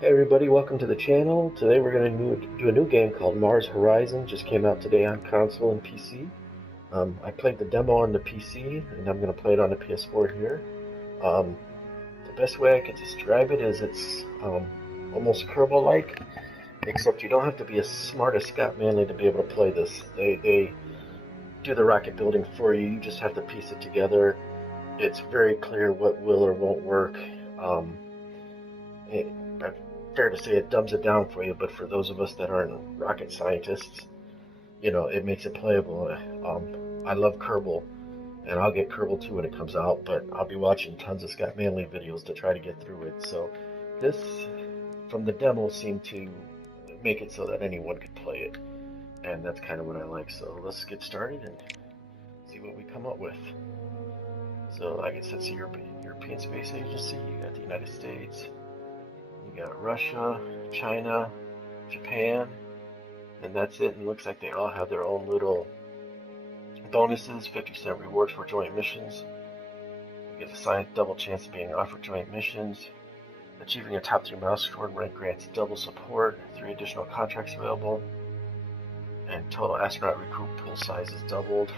Hey everybody, welcome to the channel. Today we're going to do a new game called Mars Horizon. Just came out today on console and PC. I played the demo on the PC, and I'm going to play it on the PS4 here. The best way I could describe it is it's almost Kerbal-like, except you don't have to be as smart as Scott Manley to be able to play this. They do the rocket building for you. You just have to piece it together. It's very clear what will or won't work. Fair to say it dumbs it down for you, but for those of us that aren't rocket scientists, it makes it playable. I love Kerbal, and I'll get Kerbal 2 when it comes out, but I'll be watching tons of Scott Manley videos to try to get through it. So this, from the demo, seemed to make it so that anyone could play it, and that's kind of what I like. So let's get started and see what we come up with. So like I said, it's the European Space Agency, you got the United States, you got Russia, China, Japan, and that's it. And it looks like they all have their own little bonuses, 50% rewards for joint missions. You get a double chance of being offered joint missions. Achieving a top 3 milestone rank grants double support, 3 additional contracts available, and total astronaut recruit pool size is doubled.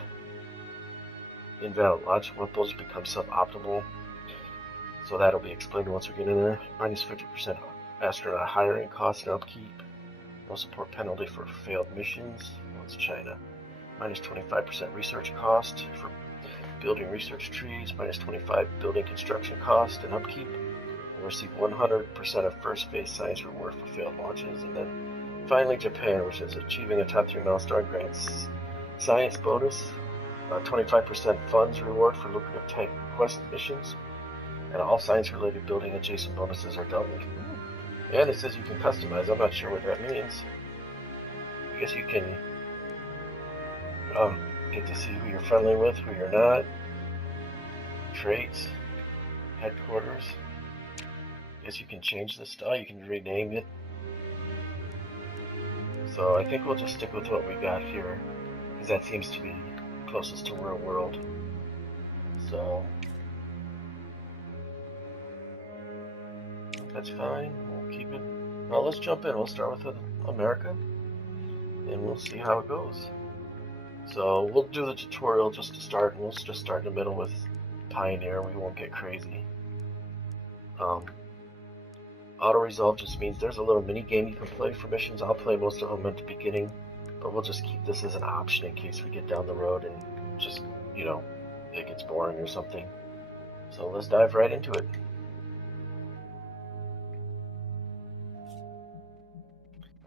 Invalid launch weapons become suboptimal. So that'll be explained once we get in there. Minus 50% astronaut hiring costs and upkeep. No support penalty for failed missions. That's China. Minus 25% research cost for building research trees. Minus 25 building construction cost and upkeep. We'll receive 100% of first phase science reward for failed launches. And then finally Japan, which is achieving a top 3 milestone grants science bonus. 25% funds reward for lucrative tank quest missions. And all science-related building adjacent bonuses are doubled. And it says you can customize. I'm not sure what that means. I guess you can get to see who you're friendly with, who you're not. Traits, headquarters. I guess you can change the style. You can rename it. So I think we'll just stick with what we got here, because that seems to be closest to real world. So that's fine. We'll keep it. Well, let's jump in. We'll start with America, and we'll see how it goes. So we'll do the tutorial just to start, and we'll just start in the middle with Pioneer. We won't get crazy. Auto resolve just means there's a little mini game you can play for missions. I'll play most of them at the beginning, but we'll just keep this as an option in case we get down the road and just, it gets boring or something. So let's dive right into it.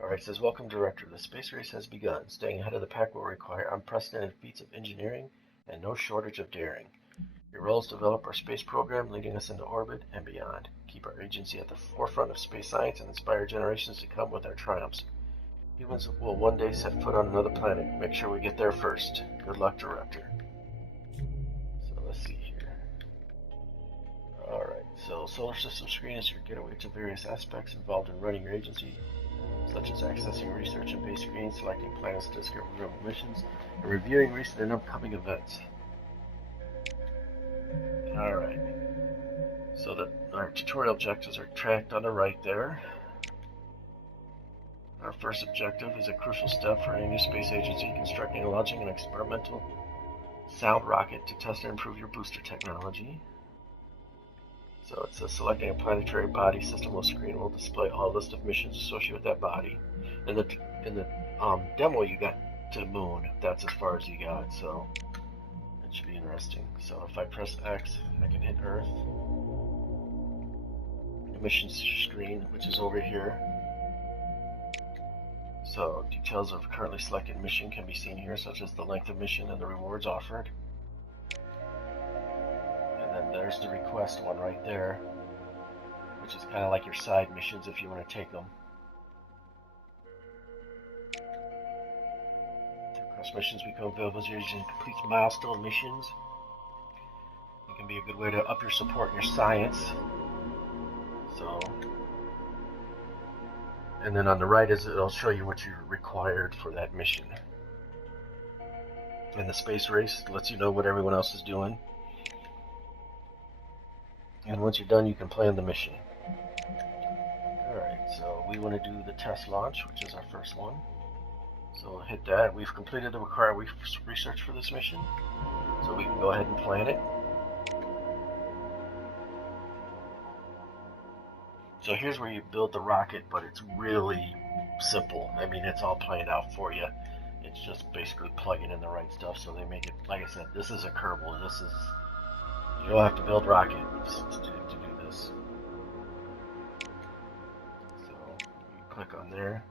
Alright, it says, welcome director. The space race has begun. Staying ahead of the pack will require unprecedented feats of engineering and no shortage of daring. Your role is to develop our space program, leading us into orbit and beyond. Keep our agency at the forefront of space science and inspire generations to come with our triumphs. Humans will one day set foot on another planet. Make sure we get there first. Good luck, director. So let's see here. Alright, so solar system screen is your getaway to various aspects involved in running your agency, such as accessing research and base screens, selecting planets to discover remote missions, and reviewing recent and upcoming events. Alright, so our tutorial objectives are tracked on the right there. Our first objective is a crucial step for any new space agency, constructing and launching an experimental sound rocket to test and improve your booster technology. So it says selecting a planetary body system screen will display all list of missions associated with that body. In the demo you got to the moon. That's as far as you got, so that should be interesting. So if I press X, I can hit Earth. The mission screen, which is over here. So details of currently selected mission can be seen here, such as the length of mission and the rewards offered. And then there's the request one right there, which is kind of like your side missions if you want to take them. Request missions become available as your agent completes milestone missions. It can be a good way to up your support in your science. So, and then on the right it'll show you what you're required for that mission. And the space race lets you know what everyone else is doing. And once you're done, you can plan the mission. Alright, we want to do the test launch, which is our first one. So we'll hit that. We've completed the required research for this mission, so we can go ahead and plan it. So here's where you build the rocket, but it's really simple. I mean, it's all planned out for you. It's just basically plugging in the right stuff, so they make it, like I said, this is a Kerbal. This is, you don't have to build rockets to do this. So you click on there.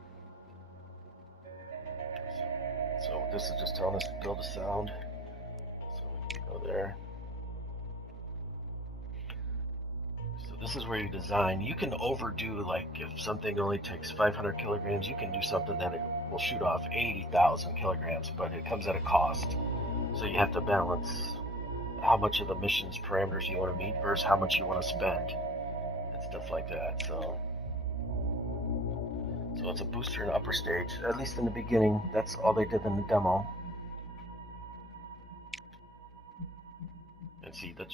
So this is just telling us to build a sound. So we can go there. So this is where you design. You can overdo, like if something only takes 500 kilograms, you can do something that it will shoot off 80,000 kilograms, but it comes at a cost. So you have to balance how much of the mission's parameters you want to meet versus how much you want to spend and stuff like that. So it's a booster in the upper stage, at least in the beginning. That's all they did in the demo. And see, the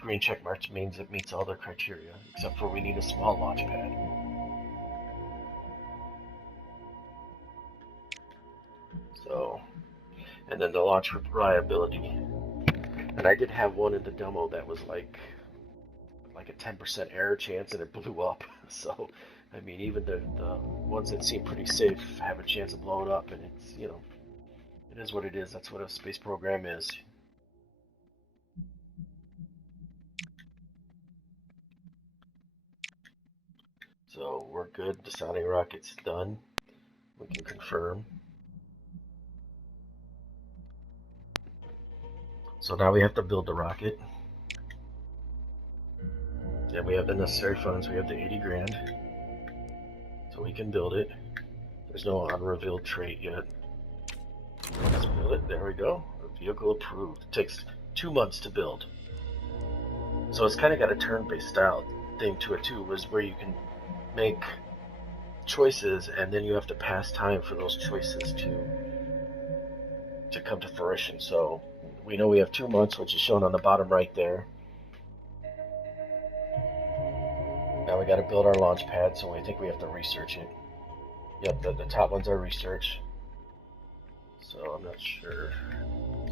green check marks means it meets all their criteria, except for we need a small launch pad. So, and then the launch reliability. And I did have one in the demo that was like a 10% error chance, and it blew up. So, I mean, even the ones that seem pretty safe have a chance of blowing up, and it's, you know, it is what it is. That's what a space program is. So we're good. The sounding rocket's done. We can confirm. So now we have to build the rocket. And we have the necessary funds. We have the 80 grand. So we can build it. There's no unrevealed trait yet. Let's build it. There we go. Vehicle approved. It takes 2 months to build. So it's kind of got a turn-based style thing to it too, was where you can make choices and then you have to pass time for those choices to come to fruition. So we know we have 2 months, which is shown on the bottom right there. Now we got to build our launch pad, so I think we have to research it. Yep, the top ones are research. So I'm not sure.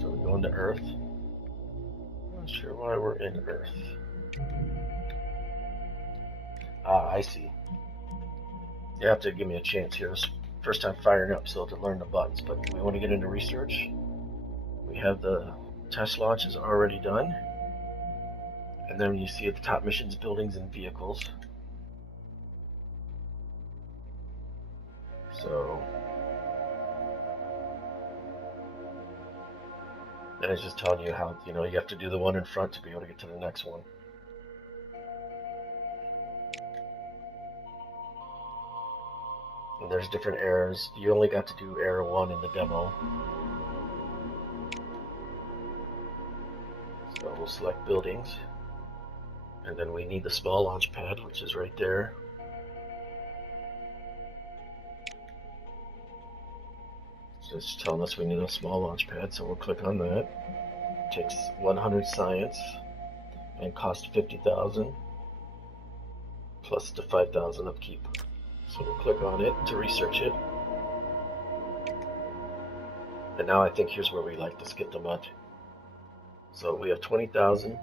So we go into Earth. I'm not sure why we're in Earth. Ah, I see. You have to give me a chance here. It's first time firing up, so to learn the buttons. But we want to get into research. We have the test launch is already done. And then you see at the top missions, buildings, and vehicles. So, and it's just telling you how, you know, you have to do the one in front to be able to get to the next one. And there's different errors. You only got to do error 1 in the demo. So we'll select buildings. And then we need the small launch pad, which is right there. So it's telling us we need a small launch pad, so we'll click on that. It takes 100 science and costs 50,000 plus the 5,000 upkeep. So we'll click on it to research it. And now I think here's where we like to skip the mud. So we have 20,000.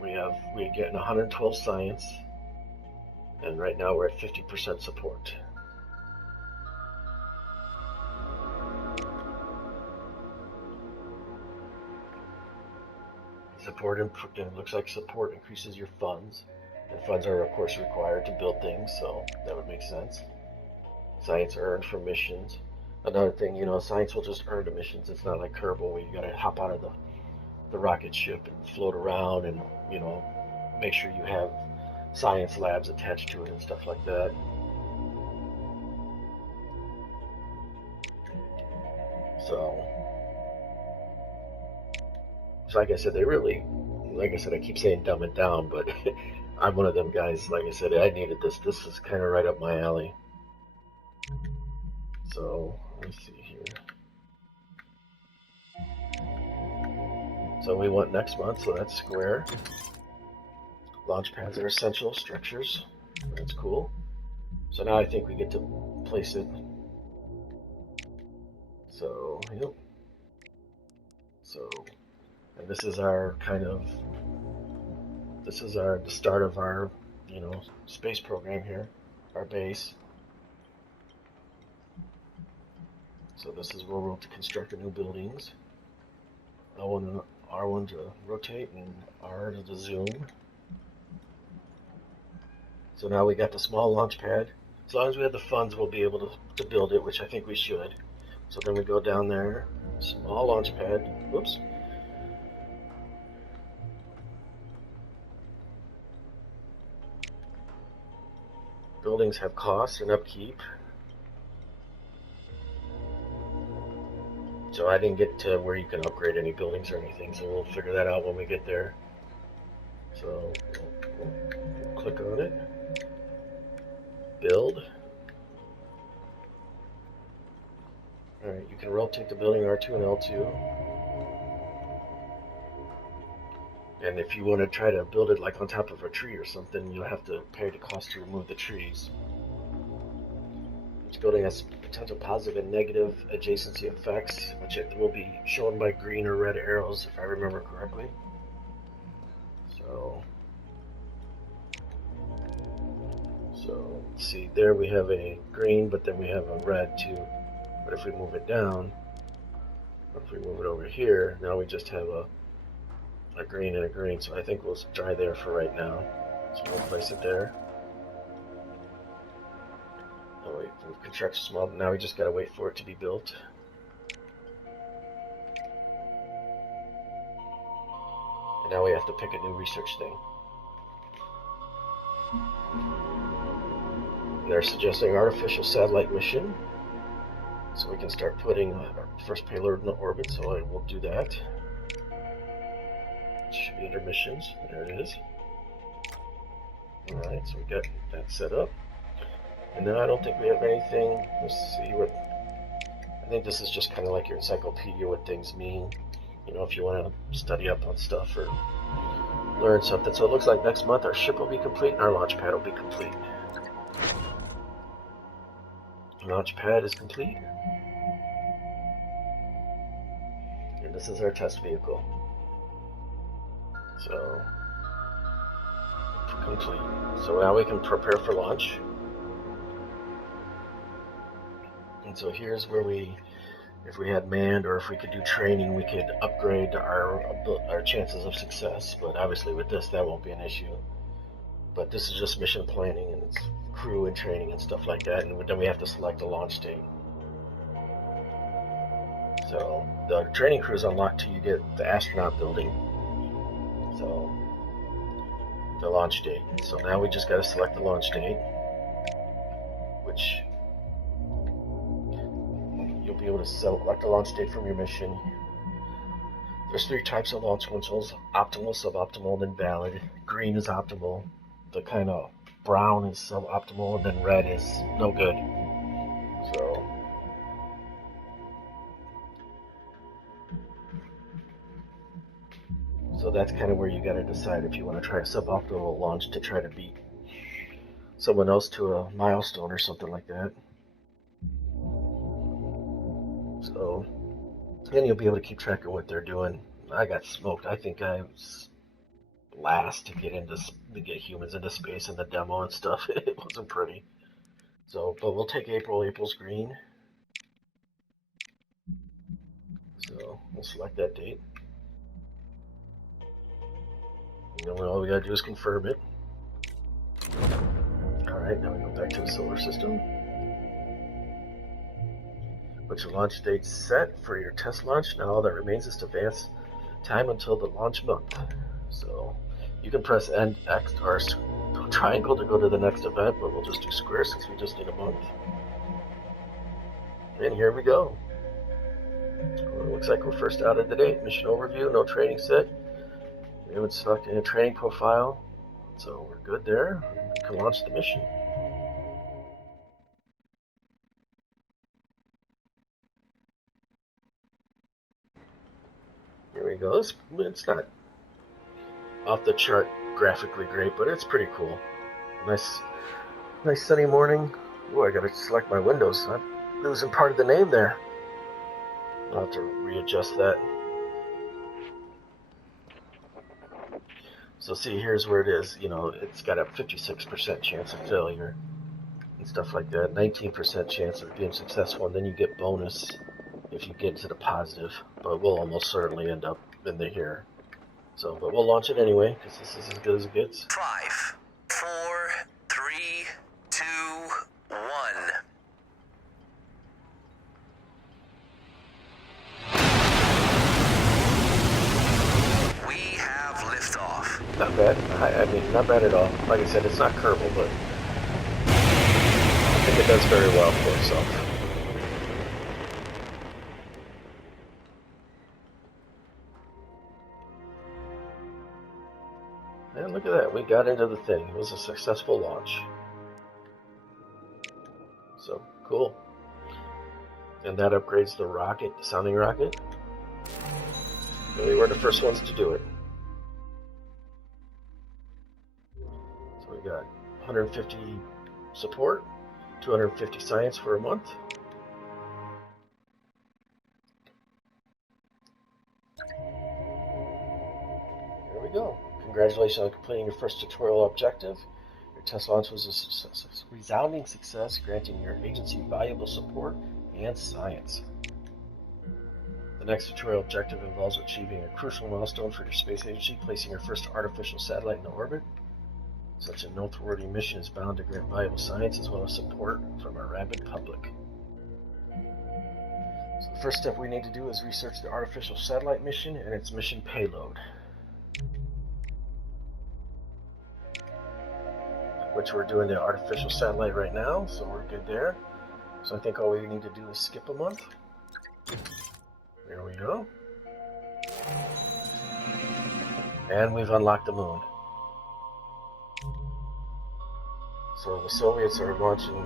We're getting 112 science, and right now we're at 50% support. Support, it looks like support increases your funds, and funds are of course required to build things, so that would make sense. Science earned from missions. Another thing, you know, science will just earn the missions. It's not like Kerbal where you gotta hop out of the rocket ship and float around and, you know, make sure you have science labs attached to it and stuff like that. So like I said, they really, like I said, I keep saying dumb it down, but I'm one of them guys. Like I said, I needed this. This is kind of right up my alley. So let me see here. So we want next month, so that's square. Launch pads are essential structures. That's cool. So now I think we get to place it. So, yep. So, and this is our the start of our, space program here, our base. So this is where we'll construct our new buildings. L1 R1 to rotate and R to zoom. So now we got the small launch pad. As long as we have the funds, we'll be able to build it, which I think we should. So then we go down there, small launch pad. Whoops. Buildings have costs and upkeep. So I didn't get to where you can upgrade any buildings or anything, so we'll figure that out when we get there. So we'll click on it. Build. Alright, you can rotate the building R2 and L2. And if you want to try to build it like on top of a tree or something, you'll have to pay the cost to remove the trees. Each building has potential positive and negative adjacency effects, which it will be shown by green or red arrows, if I remember correctly. So see, there we have a green, but then we have a red too. But if we move it down, or if we move it over here, now we just have a green and a green. So I think we'll try there for right now. So we'll place it there. Oh wait, we've constructed small. Now we just gotta wait for it to be built. And now we have to pick a new research thing. And they're suggesting artificial satellite mission. So we can start putting our first payload in orbit, so I will do that. It should be under missions. There it is. Alright, so we got that set up. And then I don't think we have anything. Let's see what. I think this is just kind of like your encyclopedia, what things mean. If you want to study up on stuff or learn something. So it looks like next month our ship will be complete and our launch pad will be complete. Launch pad is complete. And this is our test vehicle. So, complete. So now we can prepare for launch. And so here's where if we had manned or if we could do training, we could upgrade our chances of success. But obviously with this, that won't be an issue. But this is just mission planning and it's crew and training and stuff like that. And then we have to select a launch date. So the training crew is unlocked till you get the astronaut building. So the launch date. So now we just got to select the launch date, which you'll be able to select a launch date from your mission. There's 3 types of launch controls: optimal, suboptimal, and then valid. Green is optimal. The kind of brown is suboptimal, and then red is no good. So that's kind of where you got to decide if you want to try a suboptimal launch to try to beat someone else to a milestone or something like that. So then you'll be able to keep track of what they're doing. I got smoked. I think I was last to get humans into space in the demo and stuff. It wasn't pretty. So, but we'll take April. April's green. So we'll select that date. And then all we gotta do is confirm it. Alright, now we go back to the solar system. What's your launch date set for your test launch? Now all that remains is to advance time until the launch month. So you can press End X or triangle to go to the next event, but we'll just do square since we just need a month. And here we go. Well, it looks like we're first out of the date. Mission overview, no training set. We haven't selected a training profile, so we're good there. We can launch the mission. Here we go. It's not off the chart graphically great, but it's pretty cool. Nice sunny morning. Oh, I gotta select my windows. I'm losing part of the name there. I'll have to readjust that. So see, here's where it is. You know, it's got a 56% chance of failure and stuff like that. 19% chance of being successful, and then you get bonus if you get to the positive. But we'll almost certainly end up in the here. So, but we'll launch it anyway because this is as good as it gets. 5, 4, 3, 2, 1. We have liftoff. Not bad. I mean, not bad at all. Like I said, it's not Kerbal, but I think it does very well for itself. And look at that, we got into the thing. It was a successful launch. So, cool. And that upgrades the rocket, the sounding rocket. And we were the first ones to do it. So we got 150 support, 250 science for a month. There we go. Congratulations on completing your first tutorial objective. Your test launch was a resounding success, granting your agency valuable support and science. The next tutorial objective involves achieving a crucial milestone for your space agency, placing your first artificial satellite in orbit. Such a noteworthy mission is bound to grant valuable science as well as support from a rabid public. So the first step we need to do is research the artificial satellite mission and its mission payload, which we're doing the artificial satellite right now, so we're good there. So I think all we need to do is skip a month. There we go. And we've unlocked the moon. So the Soviets are launching,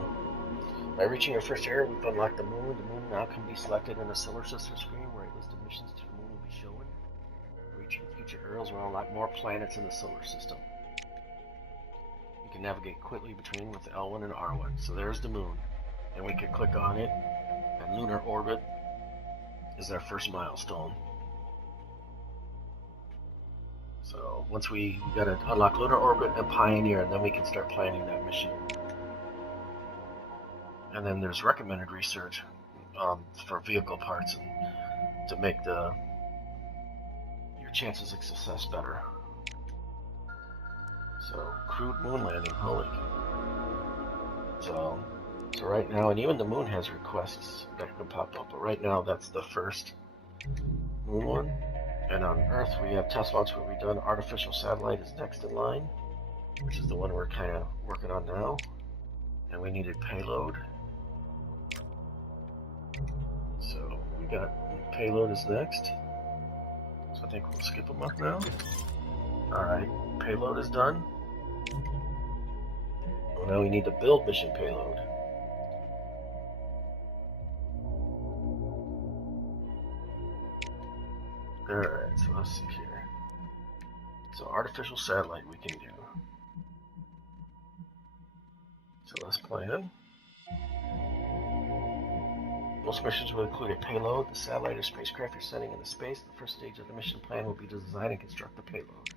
by reaching our first area, we've unlocked the moon. The moon now can be selected in the solar system screen where a list of missions to the moon will be shown. Reaching future areas will unlock more planets in the solar system. You can navigate quickly between with L1 and R1. So there's the moon. And we can click on it, and lunar orbit is our first milestone. So once we gotta unlock lunar orbit and Pioneer, and then we can start planning that mission. And then there's recommended research for vehicle parts and to make your chances of success better. So crewed moon landing, holy. So right now, and even the moon has requests that can pop up, but right now that's the first moon one. And on Earth we have test launch where we've done. Artificial satellite is next in line, which is the one we're kind of working on now. And we needed payload. So we got payload is next. So I think we'll skip a month now. Alright, payload is done. Well, now we need to build mission payload. Alright, so let's see here. So artificial satellite we can do. So let's plan. Most missions will include a payload, the satellite or spacecraft you're sending into space. The first stage of the mission plan will be to design and construct the payload.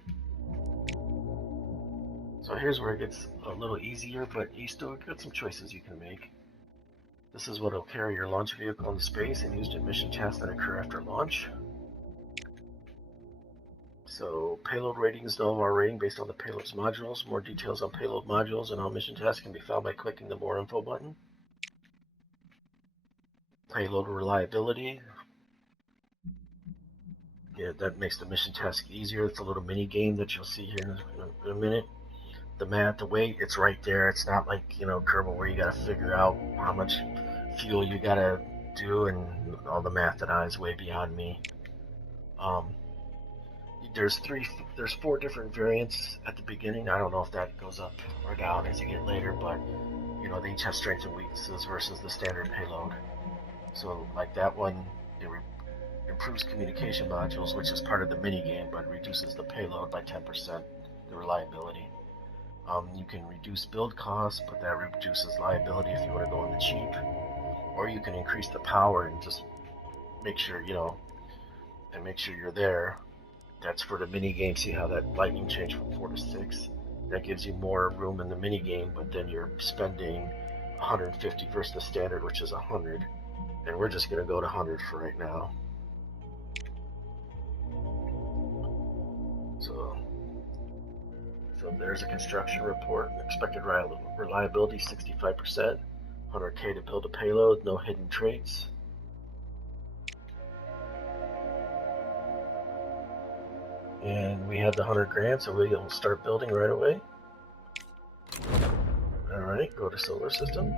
So here's where it gets a little easier, but you still got some choices you can make. This is what will carry your launch vehicle into space and used in mission tasks that occur after launch. So payload rating is the overall rating based on the payload's modules. More details on payload modules and all mission tasks can be found by clicking the More Info button. Payload reliability. Yeah, that makes the mission task easier. It's a little mini game that you'll see here in a minute. The math, the weight, it's right there. It's not like, you know, Kerbal where you gotta figure out how much fuel you gotta do, and all the math that is way beyond me. There's 4 different variants at the beginning. I don't know if that goes up or down as you get later, but you know, they each have strengths and weaknesses versus the standard payload. So like that one, it improves communication modules, which is part of the mini game, but reduces the payload by 10%, the reliability. You can reduce build costs, but that reduces liability if you want to go on the cheap. Or you can increase the power and just make sure, and make sure you're there. That's for the mini game. See how that lightning changed from 4 to 6? That gives you more room in the mini game, but then you're spending 150 versus the standard, which is 100. And we're just going to go to 100 for right now. So there's a construction report. Expected reliability 65%. 100K to build a payload. No hidden traits. And we have the 100 grand, so we'll start building right away. Alright, go to solar system.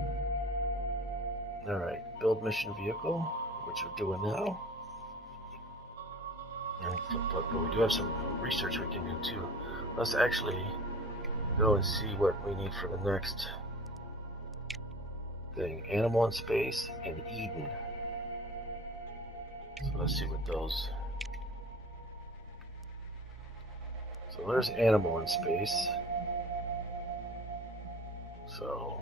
Alright, build mission vehicle, which we're doing now. But we do have some research we can do too. Let's actually go and see what we need for the next thing. Animal in space and Eden. So let's see what those... So there's animal in space. So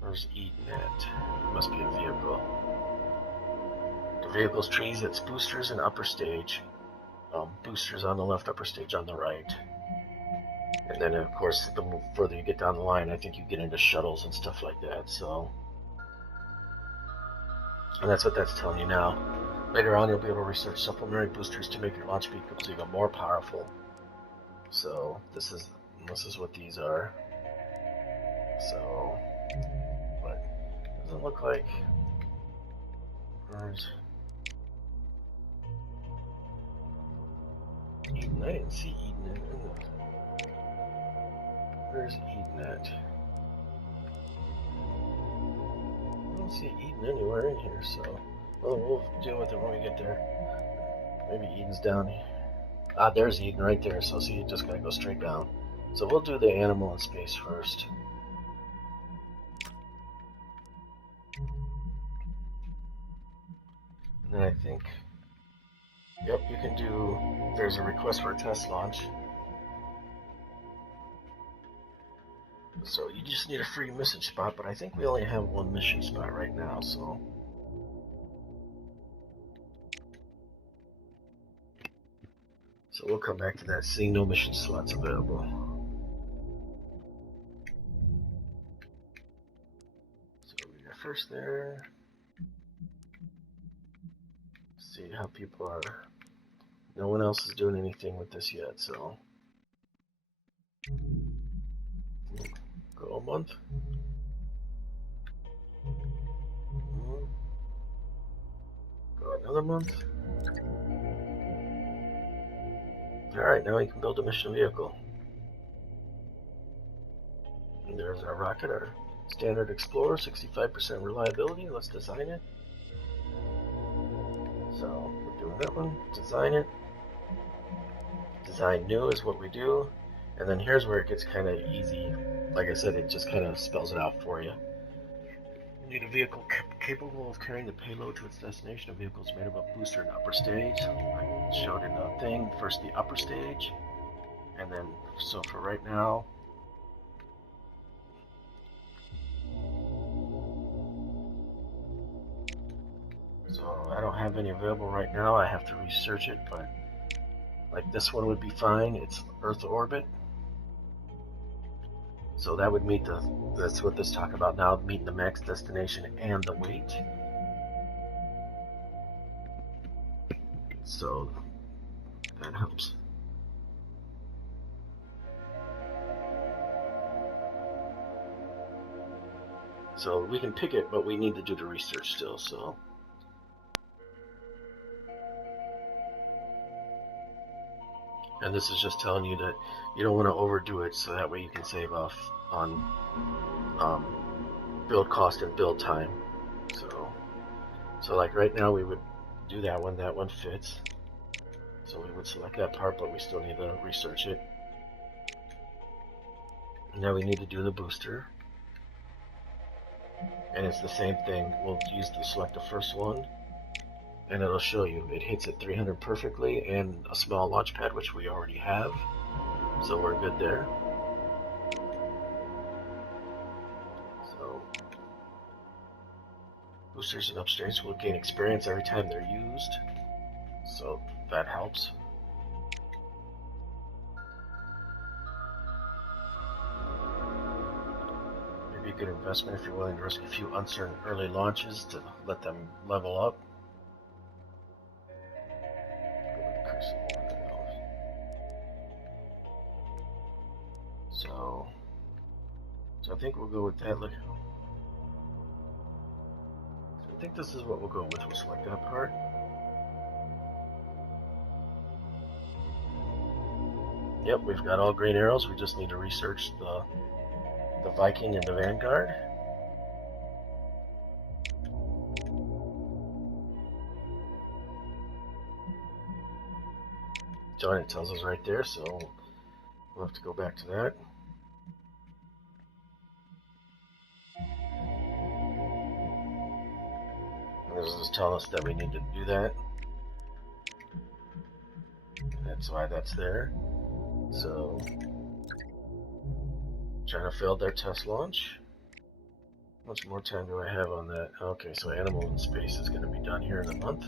where's Eden at? Must be a vehicle. The vehicle's trees, its boosters and upper stage. Boosters on the left, upper stage on the right. And then of course the further you get down the line, I think you get into shuttles and stuff like that. So, and that's what that's telling you now. Later on, you'll be able to research supplementary boosters to make your launch vehicles even more powerful. So this is what these are. So, but it doesn't look like there's Eden. I didn't see Eden in it. Where's Eden at? I don't see Eden anywhere in here. So. Well, we'll deal with it when we get there. Maybe Eden's down here. Ah, there's Eden right there. So see, you just gotta go straight down. So we'll do the animal in space first. And then I think, yep, you can do, there's a request for a test launch. So you just need a free mission spot, but I think we only have one mission spot right now, so. So we'll come back to that, seeing no mission slots available. So we got first there. See how people are. No one else is doing anything with this yet, so. Go a month. Go another month. Alright, now we can build a mission vehicle. And there's our rocket, our standard Explorer, 65% reliability. Let's design it. So, we're doing that one. Design it. Design new is what we do. And then here's where it gets kind of easy. Like I said, it just kind of spells it out for you. You need a vehicle capable of carrying the payload to its destination. A vehicle is made up of booster and upper stage. I showed in the thing. First the upper stage, and then so for right now, so I don't have any available right now. I have to research it, but like this one would be fine. It's Earth orbit. So that would meet that's what this talk about now, meeting the max destination and the weight. So that helps. So we can pick it, but we need to do the research still, so. And this is just telling you that you don't want to overdo it, so that way you can save off on build cost and build time. So like right now we would do that one fits. So we would select that part, but we still need to research it. Now we need to do the booster. And it's the same thing. We'll select the first one, and it'll show you it hits at 300 perfectly and a small launch pad, which we already have. So we're good there. So boosters and upstairs will gain experience every time they're used. So that helps. Maybe a good investment if you're willing to risk a few uncertain early launches to let them level up. So I think we'll go with that. Look, I think this is what we'll go with. We'll select that part. Yep, we've got all green arrows. We just need to research the Viking and the Vanguard. Darn, it tells us right there, so we'll have to go back to that. And this is telling us that we need to do that. That's why that's there. So, China failed their test launch. How much more time do I have on that? Okay, so Animal in Space is going to be done here in a month.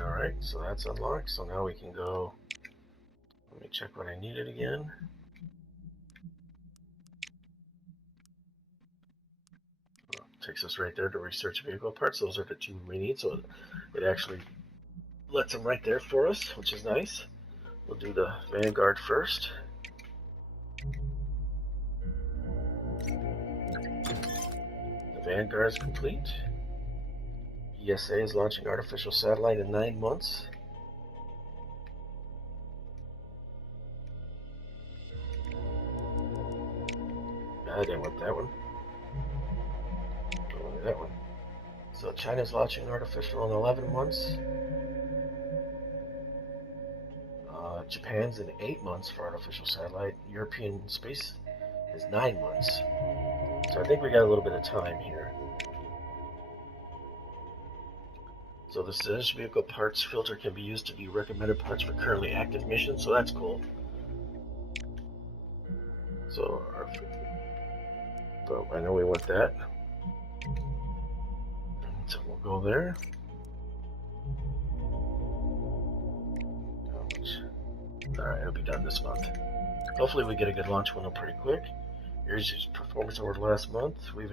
Alright, so that's unlocked. So now we can go. Let me check what I needed again. Well, takes us right there to research vehicle parts. Those are the two we need, so it actually lets them right there for us, which is nice. We'll do the Vanguard first. The Vanguard is complete. ESA is launching artificial satellite in 9 months. I didn't want that one. I wanted that one. So China's launching artificial in 11 months. Japan's in 8 months for artificial satellite. European space is 9 months. So I think we got a little bit of time here. So the Sedge vehicle parts filter can be used to view recommended parts for currently active missions, so that's cool. So I know we want that. So we'll go there. Alright, it'll be done this month. Hopefully we get a good launch window pretty quick. Here's his performance over the last month. We've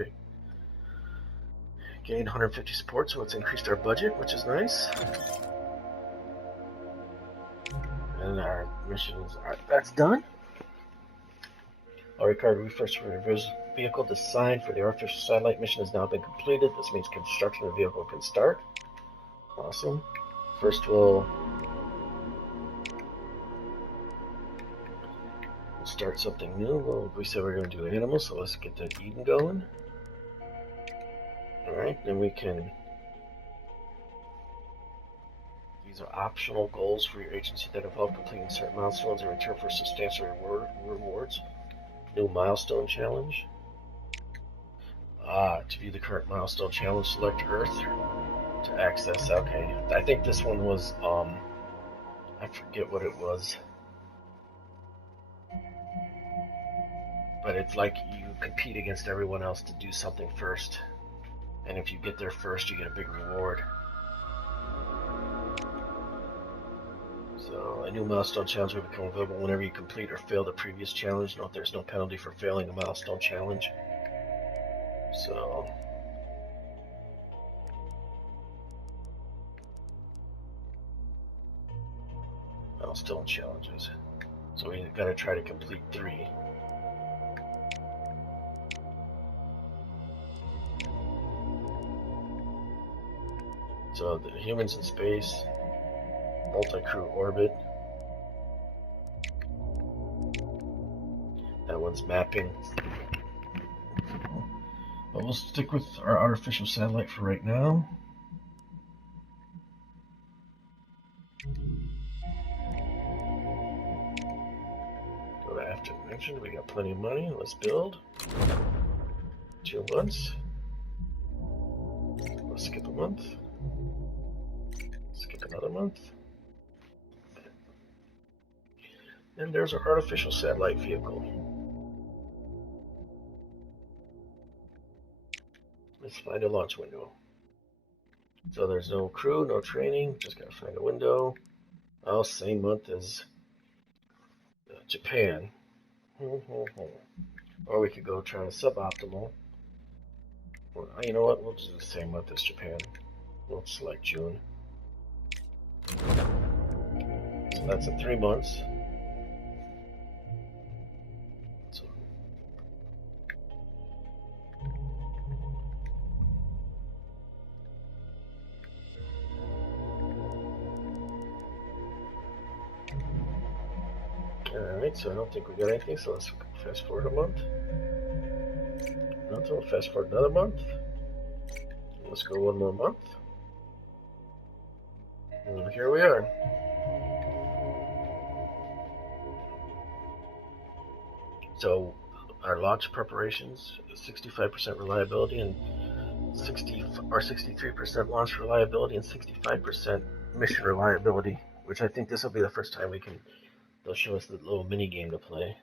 gained 150 support, so it's increased our budget, which is nice. And our missions are, that's done. Our required refresh for the vehicle design for the artificial satellite mission has now been completed. This means construction of the vehicle can start. Awesome. First we'll start something new. Well, we said we're going to do animals, so let's get that Eden going. Alright, then we can. These are optional goals for your agency that involve completing certain milestones in return for substantial rewards. New milestone challenge. To view the current milestone challenge, select Earth to access. Okay, I think this one was, I forget what it was. But it's like you compete against everyone else to do something first. And if you get there first, you get a big reward. So, a new milestone challenge will become available whenever you complete or fail the previous challenge. Note there's no penalty for failing a milestone challenge. So, milestone challenges. So we gotta try to complete 3. So the humans in space, multi-crew orbit. That one's mapping. But we'll stick with our artificial satellite for right now. Go to after mentioned. We got plenty of money. Let's build. 2 months. Let's skip a month. Skip another month. And there's our artificial satellite vehicle. Let's find a launch window. So there's no crew, no training, just gotta find a window. Oh, same month as Japan. Or we could go try a suboptimal. Well, you know what? We'll just do the same month as Japan. We'll select June. So that's in 3 months. So, alright, so I don't think we got anything, so let's fast forward a month. Nothing, we'll fast forward another month. Let's go one more month. And here we are. So our launch preparations, 65% reliability and 63% launch reliability and 65% mission reliability, which I think this will be the first time they'll show us the little mini game to play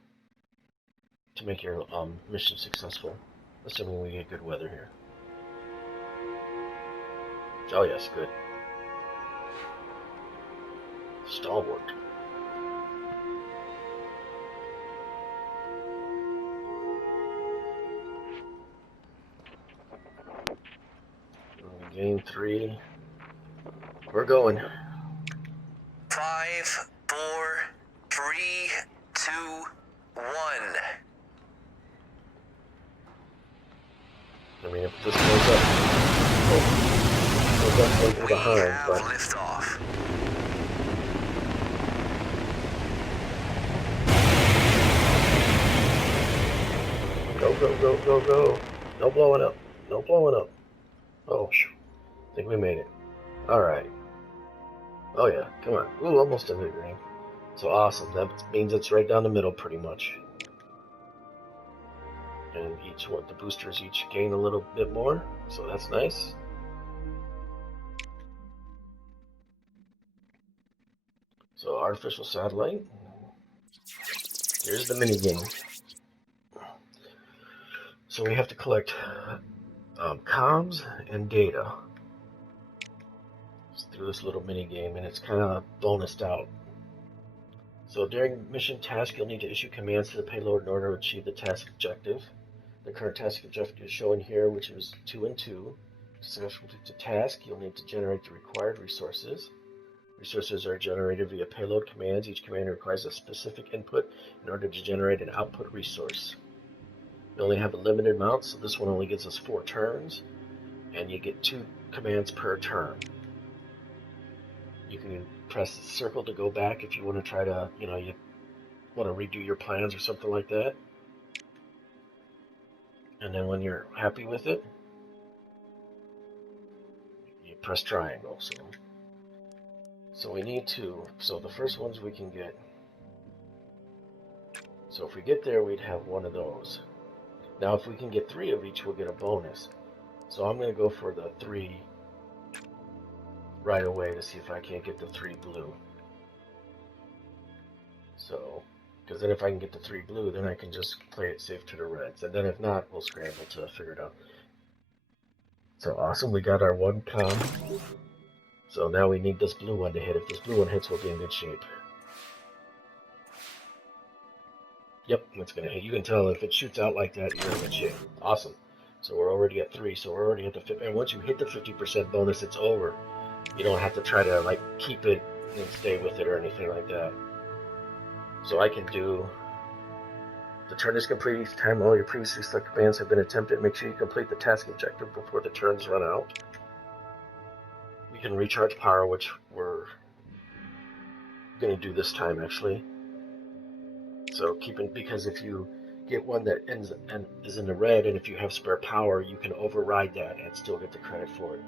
to make your mission successful, assuming we get good weather here. Oh yes, good. Stalwart. Game 3. We're going. 5, 4, 3, 2, 1. I mean, if this goes up, we'll definitely be behind, but Liftoff. go. No blowing up. No blowing up. Oh, I think we made it. Alright. Oh yeah, come on. Ooh, almost in the green. So awesome. That means it's right down the middle pretty much. And the boosters each gain a little bit more, so that's nice. So artificial satellite. Here's the mini game. So we have to collect comms and data through this little mini game, and it's kind of bonused out. So during mission task, you'll need to issue commands to the payload in order to achieve the task objective. The current task objective is shown here, which is 2 and 2. To successfully complete the task, you'll need to generate the required resources. Resources are generated via payload commands. Each command requires a specific input in order to generate an output resource. We only have a limited amount, so this one only gives us 4 turns, and you get 2 commands per turn. You can press circle to go back if you want to try to, you want to redo your plans or something like that. And then when you're happy with it, you press triangle. So we need to, so the first ones we can get. So if we get there, we'd have one of those. Now if we can get 3 of each, we'll get a bonus. So I'm going to go for the 3 right away to see if I can't get the 3 blue. So, because then if I can get the 3 blue, then I can just play it safe to the reds. And then if not, we'll scramble to figure it out. So awesome, we got our 1 comm. So now we need this blue one to hit. If this blue one hits, we'll be in good shape. Yep, it's going to hit. You can tell if it shoots out like that, you're in good shape. Awesome. So we're already at 3, so we're already at the 50. And once you hit the 50% bonus, it's over. You don't have to try to keep it and stay with it or anything like that. So I can do, the turn is complete each time all your previously selected commands have been attempted. Make sure you complete the task objective before the turns run out. We can recharge power, which we're going to do this time actually. So because if you get one that is in the red, and if you have spare power, you can override that and still get the credit for it.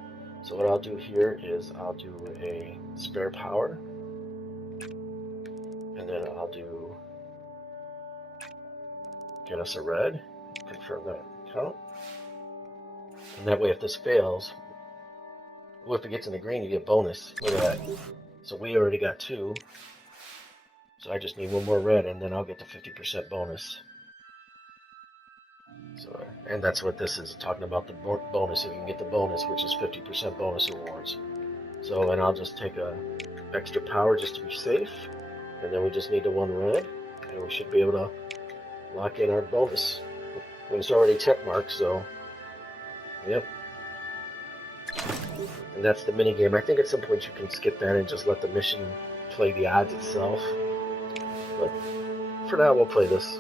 So what I'll do here is I'll do a spare power, and then I'll get us a red, confirm that count, and that way if this fails, well, if it gets in the green, you get bonus. Look at that. So we already got 2. So I just need one more red, and then I'll get the 50% bonus. So, and that's what this is, talking about the bonus. If you can get the bonus, which is 50% bonus rewards. So, and I'll just take a extra power just to be safe. And then we just need the one red, and we should be able to lock in our bonus. And it's already check marked, so yep. And that's the mini game. I think at some point you can skip that and just let the mission play the odds itself. But for now, we'll play this.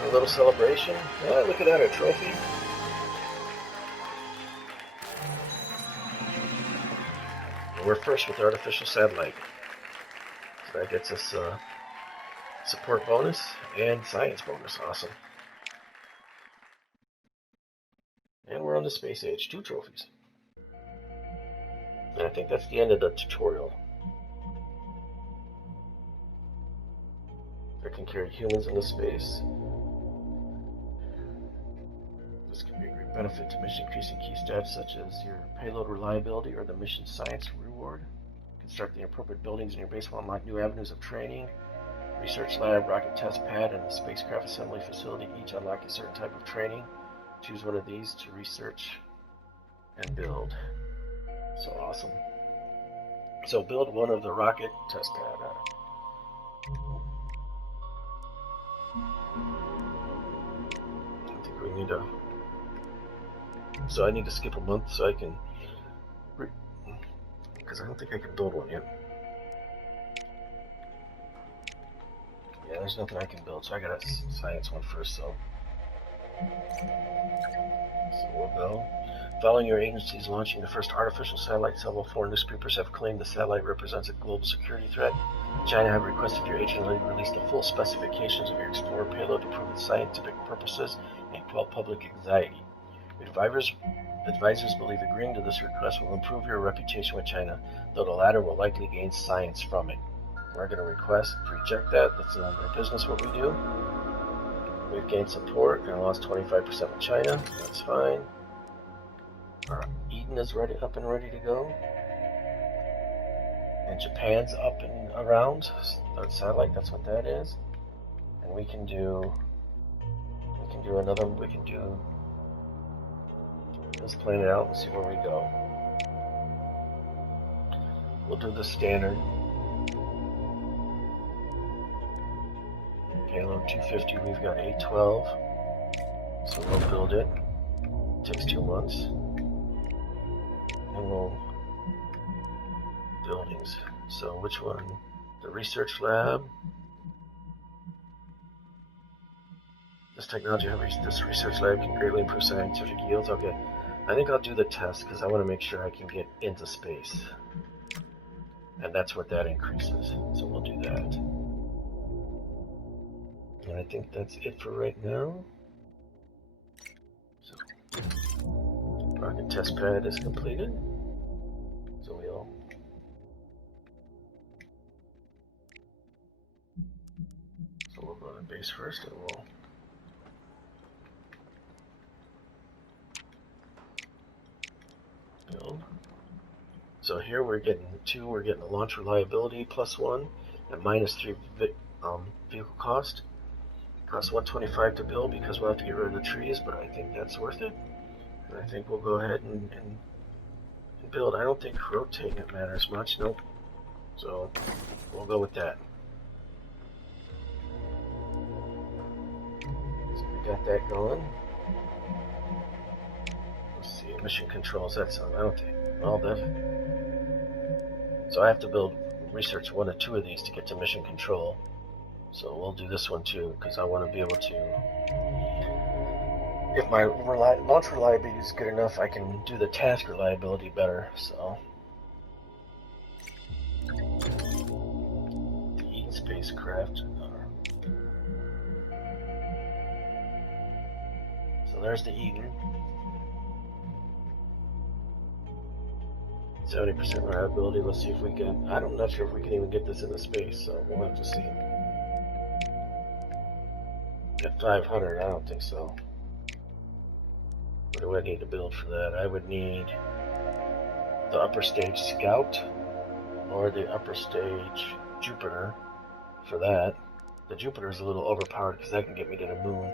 A little celebration. Oh, look at that, a trophy. And we're first with artificial satellite. So that gets us support bonus and science bonus. Awesome. And we're on the space age. 2 trophies. And I think that's the end of the tutorial. That can carry humans into space. This can be a great benefit to mission increasing key stats such as your payload reliability or the mission science reward. Construct the appropriate buildings in your base will unlock new avenues of training. Research lab, rocket test pad, and the spacecraft assembly facility each unlock a certain type of training. Choose one of these to research and build. So awesome. So build one of the rocket test pad. I think we need to. So I need to skip a month so I can. Because I don't think I can build one yet. Yeah, there's nothing I can build, so I gotta science one first. So we'll go. Following your agency's launching the first artificial satellite, several foreign newspapers have claimed the satellite represents a global security threat. China have requested your agency release the full specifications of your Explorer payload to prove its scientific purposes and quell public anxiety. Advisors believe agreeing to this request will improve your reputation with China, though the latter will likely gain science from it. We're going to reject that. That's none of our business what we do. We've gained support and lost 25% with China. That's fine. Our Eden is up and ready to go. And Japan's up and around. Our satellite, that's what that is. And we can do another, let's plan it out and see where we go. We'll do the standard. Payload 250, we've got 812. So we'll build it. Takes 2 months. And we'll buildings. So which one? The research lab. This research lab can greatly improve scientific yields. Okay, I think I'll do the test because I want to make sure I can get into space. And that's what that increases. So we'll do that. And I think that's it for right now. So, rocket test pad is completed. So we'll go to base first and we'll build. So here we're getting 2, we're getting a launch reliability +1 and -3 vehicle cost. Costs 125 to build because we'll have to get rid of the trees, but I think that's worth it. And I think we'll go ahead and build. I don't think rotating it matters much, nope. So we'll go with that. So we got that going. Let's see, mission controls, that's on, I don't think, all that. So I have to research 1 or 2 of these to get to mission control. So we'll do this one too, because I want to be able to, if my launch reliability is good enough, I can do the task reliability better, so. The Eden spacecraft. So there's the Eden. 70% reliability, let's see if we can, I'm not sure if we can even get this into space, so we'll have to see. At 500, I don't think so. What do I need to build for that? I would need the upper stage scout, or the upper stage Jupiter for that. The Jupiter is a little overpowered because that can get me to the moon.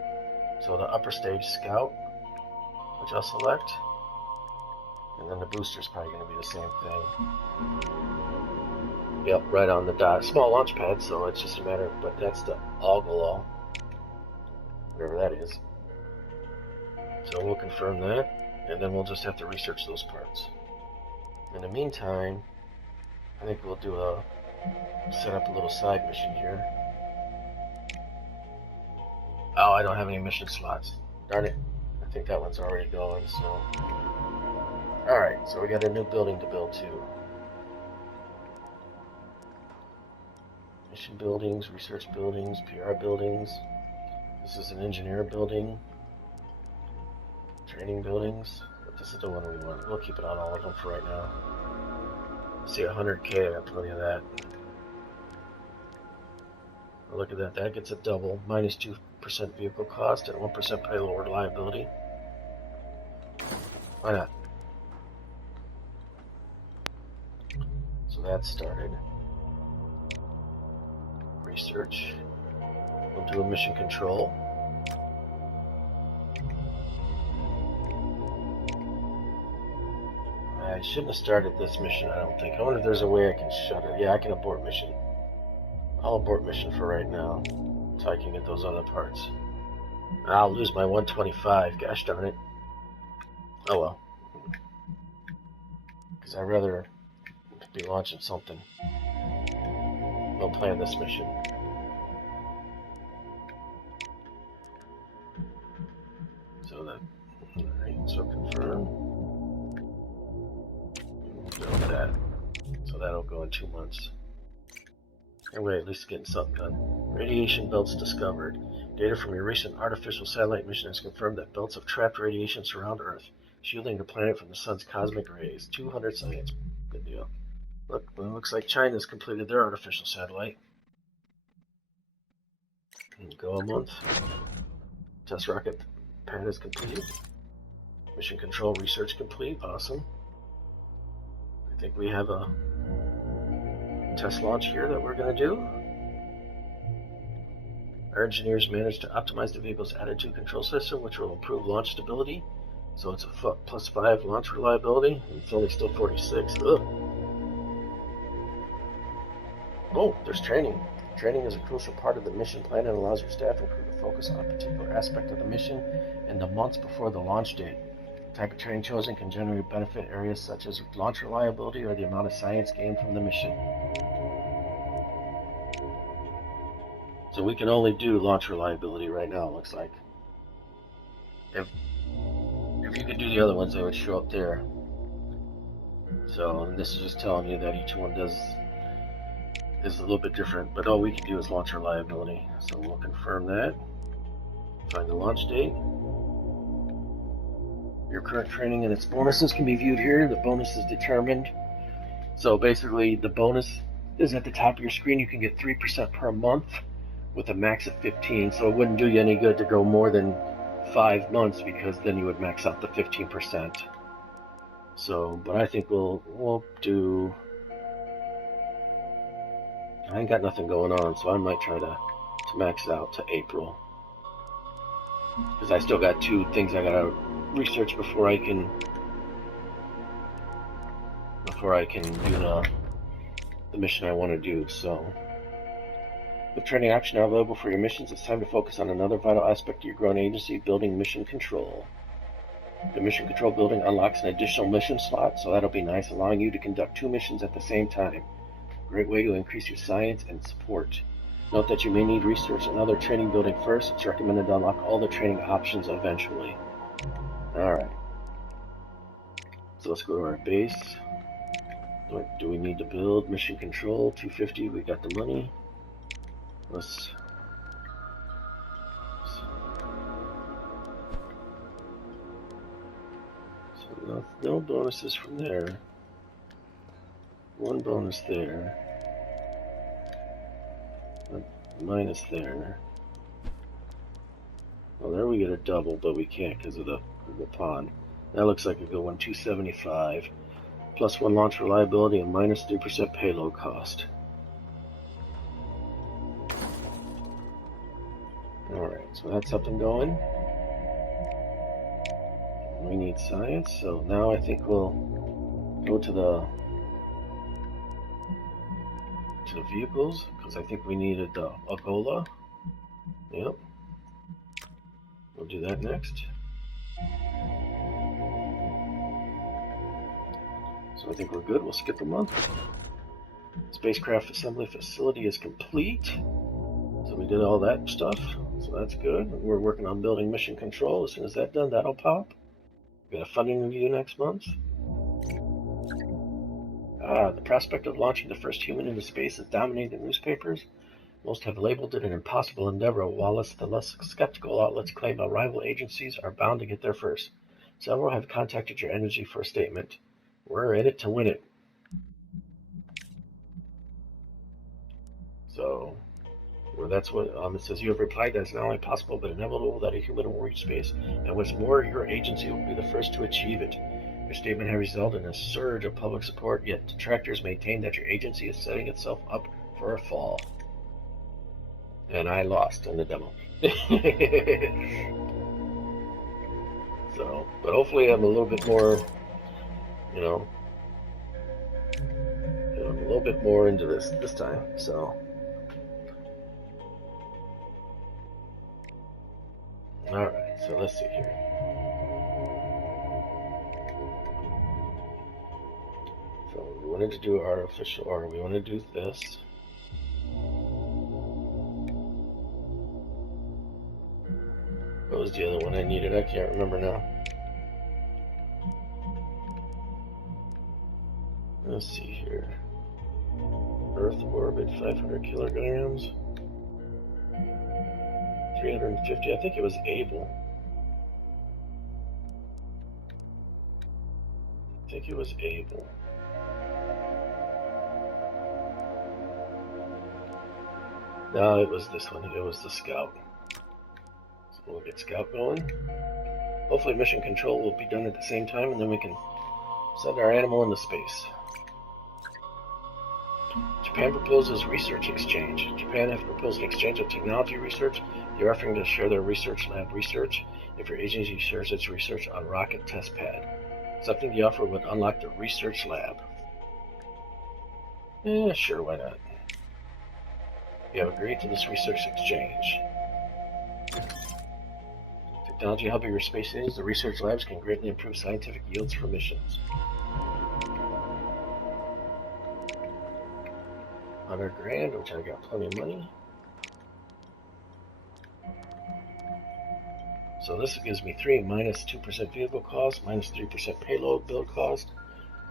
So the upper stage Scout, which I'll select, and then the booster's probably going to be the same thing. Yep, right on the dot. Small launch pad, so it's just a matter of, but that's the Algalol, whatever that is. So we'll confirm that, and then we'll just have to research those parts. In the meantime, I think we'll do set up a little side mission here. Oh, I don't have any mission slots. Darn it. I think that one's already going, so. Alright, so we got a new building to build too. Mission buildings, research buildings, PR buildings. This is an engineer building. Training buildings. But this is the one we want. We'll keep it on all of them for right now. See, 100K, I got plenty of that. Look at that, that gets a double. Minus 2% vehicle cost and 1% payload reliability. Why not? So that started. Research. We'll do a mission control. I shouldn't have started this mission, I don't think. I wonder if there's a way I can shut it. Yeah, I can abort mission. I'll abort mission for right now, so I can get those other parts. I'll lose my 125, gosh darn it. Oh well. Because I'd rather be launching something. We'll plan this mission. So that, alright, so confirm. Build that. So that'll go in 2 months. Anyway, at least getting something done. Radiation belts discovered. Data from your recent artificial satellite mission has confirmed that belts of trapped radiation surround Earth, shielding the planet from the sun's cosmic rays. 200 science. Good deal. Look, well, it looks like China's completed their artificial satellite. Go a month. Test rocket pad is complete. Mission control research complete. Awesome. I think we have a test launch here that we're going to do. Our engineers managed to optimize the vehicle's attitude control system, which will improve launch stability. So it's a +5 launch reliability, and it's only still 46. Ugh. Oh, there's training. Training is a crucial part of the mission plan and allows your staff and crew to focus on a particular aspect of the mission in the months before the launch date. The type of training chosen can generally benefit areas such as launch reliability or the amount of science gained from the mission. So we can only do launch reliability right now, it looks like. If you could do the other ones, they would show up there. So this is just telling you that each one is a little bit different, but all we can do is launch reliability. So we'll confirm that. Find the launch date. Your current training and its bonuses can be viewed here. The bonus is determined. So basically the bonus is at the top of your screen. You can get 3% per month with a max of 15. So it wouldn't do you any good to go more than 5 months, because then you would max out the 15%. So, but I think we'll do. I ain't got nothing going on, so I might try to max out to April, because I still got 2 things I gotta research before I can do the mission I want to do. So, with training options now available for your missions, it's time to focus on another vital aspect of your growing agency: building mission control. The mission control building unlocks an additional mission slot, so that'll be nice, allowing you to conduct 2 missions at the same time. Great way to increase your science and support. Note that you may need research and other training building first. It's recommended to unlock all the training options eventually. Alright. So let's go to our base. What do we need to build? Mission control, 250, we got the money. So no bonuses from there. 1 bonus there. A minus there. Well, there we get a double, but we can't because of the pond. That looks like a good one. 275. +1 launch reliability and -3% payload cost. Alright, so that's up and going. We need science, so now I think we'll go to the vehicles, because I think we needed the Agola. Yep. We'll do that next. So I think we're good. We'll skip a month. Spacecraft assembly facility is complete. So we did all that stuff. So that's good. We're working on building mission control. As soon as that's done, that'll pop. We got a funding review next month. The prospect of launching the first human into space has dominated the newspapers. Most have labeled it an impossible endeavor, while the less skeptical outlets claim our rival agencies are bound to get there first. Several have contacted your agency for a statement. We're in it to win it. So, that's what it says. You have replied that it's not only possible but inevitable that a human will reach space, and what's more, your agency will be the first to achieve it. Your statement has resulted in a surge of public support, yet detractors maintain that your agency is setting itself up for a fall. And I lost in the demo. So, but hopefully I'm a little bit more, I'm a little bit more into this time. So, all right. So let's see here. So we wanted to do artificial, or we want to do this. What was the other one I needed? I can't remember now. Let's see here. Earth orbit, 500 kilograms. 350. I think it was Able. No, it was this one. It was the Scout. So we'll get Scout going. Hopefully mission control will be done at the same time, and then we can send our animal into space. Japan proposes research exchange. Japan has proposed an exchange of technology research. They're offering to share their research lab research if your agency shares its research on rocket test pad. Accepting the offer would unlock the research lab. Sure, why not? You have agreed to this research exchange. Technology helping your space stations, the research labs can greatly improve scientific yields for missions. 100 grand, which I got plenty of money. So this gives me 3 minus 2% vehicle cost, minus 3% payload build cost,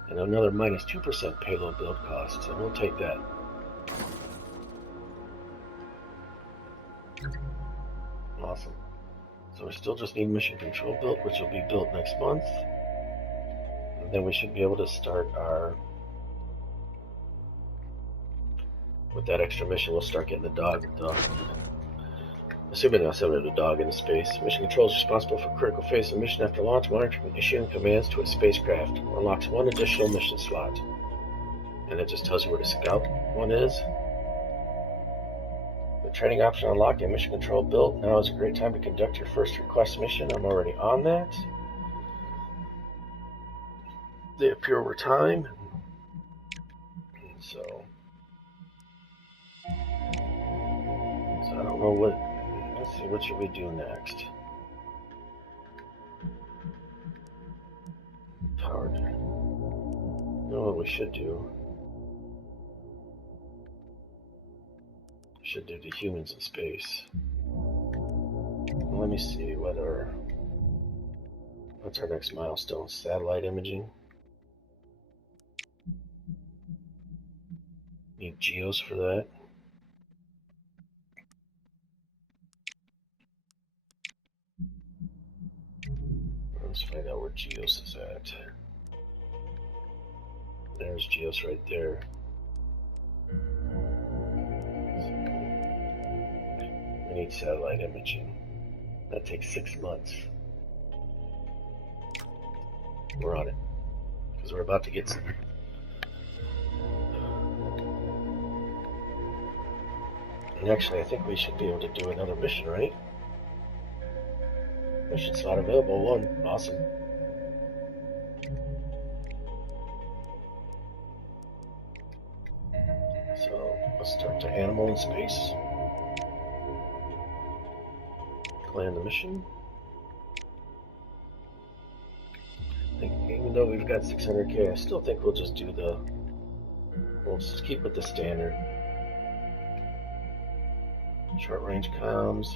and another minus 2% payload build cost. So we'll take that. Awesome. So we still just need mission control built, which will be built next month. And then we should be able to start our... With that extra mission, we'll start getting the dog. Assuming I'll send the dog into space. Mission control is responsible for critical phase of the mission after launch, monitoring and issuing commands to a spacecraft. Unlocks 1 additional mission slot. And it just tells you where the Scout one is. The training option unlocked and mission control built. Now is a great time to conduct your first request mission. I'm already on that. They appear over time. So I don't know what... Let's see, what should we do next? Powered. You know what we should do? We should do the humans in space. Well, let me see what's our next milestone? Satellite imaging. Need geos for that. Let's find out where Geos is at. There's Geos right there. We need satellite imaging. That takes 6 months. We're on it. because we're about to get some. And actually, I think we should be able to do another mission, right? Mission slot available. 1. Awesome. So let's start to Animal in Space. Plan the mission. I think even though we've got 600k, I still think we'll just do the. We'll just keep with the standard. Short range comms.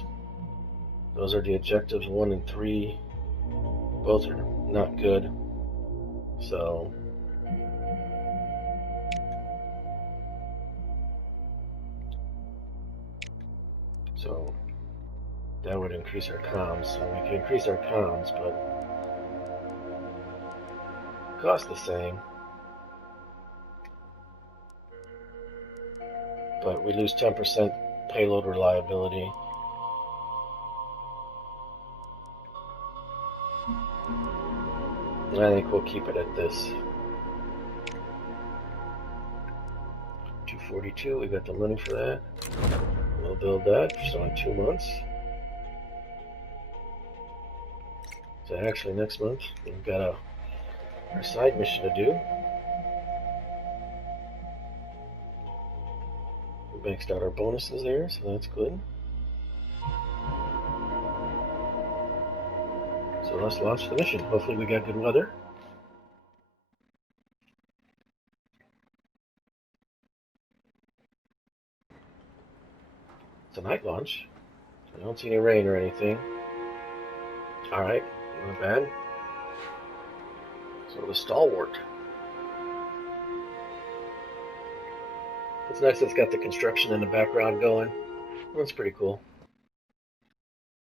Those are the objectives 1 and 3. Both are not good. So. So that would increase our comms. So we can increase our comms, but cost the same. But we lose 10% payload reliability. And I think we'll keep it at this. 242, we got the money for that. We'll build that, so in 2 months. So actually next month, we've got our side mission to do. We maxed out our bonuses there, so that's good. So let's launch the mission. Hopefully we got good weather. It's a night launch. I don't see any rain or anything. Alright, not bad. So the Stalwart. It's nice that it's got the construction in the background going. That's pretty cool.